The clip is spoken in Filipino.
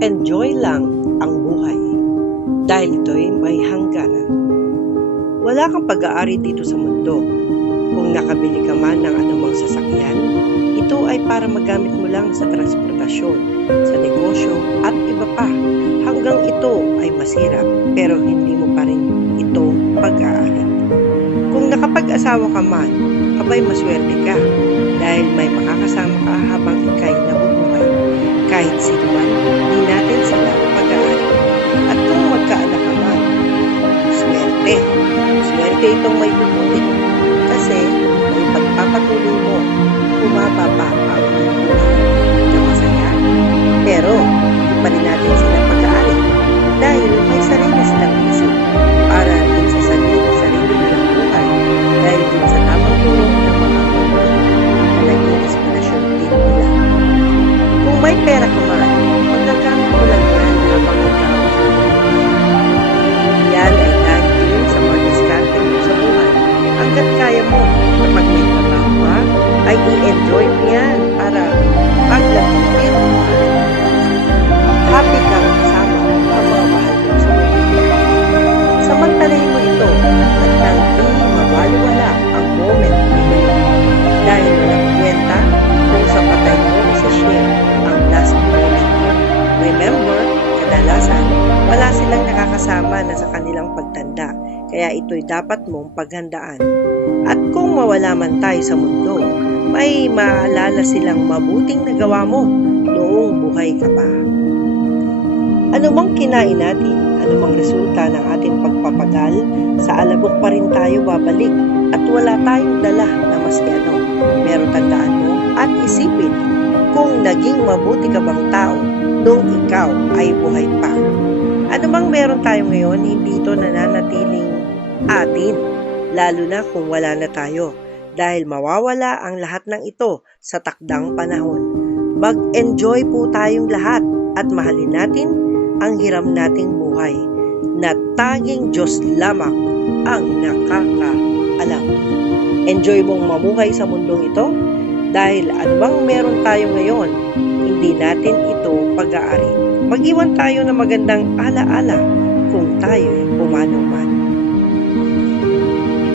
Enjoy lang ang buhay dahil ito'y may hangganan. Wala kang pag-aari dito sa mundo. Kung nakabili ka man ng anumang sasakyan, ito ay para magamit mo lang sa transportasyon, sa negosyo at iba pa hanggang ito ay masira pero hindi mo pa rin ito pag-aari. Kung nakapag-asawa ka man, abay maswerte ka dahil may makakasama ka habang ikay nabubuhay. Kahit sino man, di natin sila pag-aari. At kung magkaanak ka man, swerte. Swerte itong may bubuti kasi may pagpapatuloy mo, bumaba pa ang buhay na masaya. Pero, di pa rin natin sila pag-aari dahil may sarili silang isip para rin sa sarili nilang buhay dahil din sa tamang tulong ng mga magulang na naging inspirasyon din nila. Kung may pera ka man, magagamit mo lang yan habang ikaw ay nabubuhay. Yan ay dahil din sa mga diskarte mo sa buhay. Hanggat kaya mo, kapag may trabaho ka, ay i-enjoy mo yan para paglagutin mo happy kang kasama ang mga mahal mo sa buhay. Samantalahin mo ito at nang di mawaliwala ang moment nito dahil walang kwenta kung sa patay mo sa share ang last moment mo. Remember, kadalasan wala silang nakakasama na sa kanilang pagtanda kaya ito'y dapat mong paghandaan. At kung mawala man tayo sa mundo, may maalala silang mabuting nagawa mo noong buhay ka pa. Anumang kinain natin, anumang resulta ng ating pagpapagal, sa alabok pa rin tayo babalik at wala tayong dala na maski ano. Pero tandaan mo at isipin kung naging mabuti ka bang tao nung ikaw ay buhay pa. Anumang meron tayo ngayon, hindi ito nananatiling atin, lalo na kung wala na tayo, dahil mawawala ang lahat ng ito sa takdang panahon. Mag-enjoy po tayong lahat at mahalin natin ang hiram nating buhay na tanging Diyos lamang ang nakakaalam. Enjoy mong mamuhay sa mundong ito dahil anumang meron tayo ngayon, hindi natin ito pag-aari. Mag-iwan tayo ng magandang alaala kung tayo'y pumanaw man.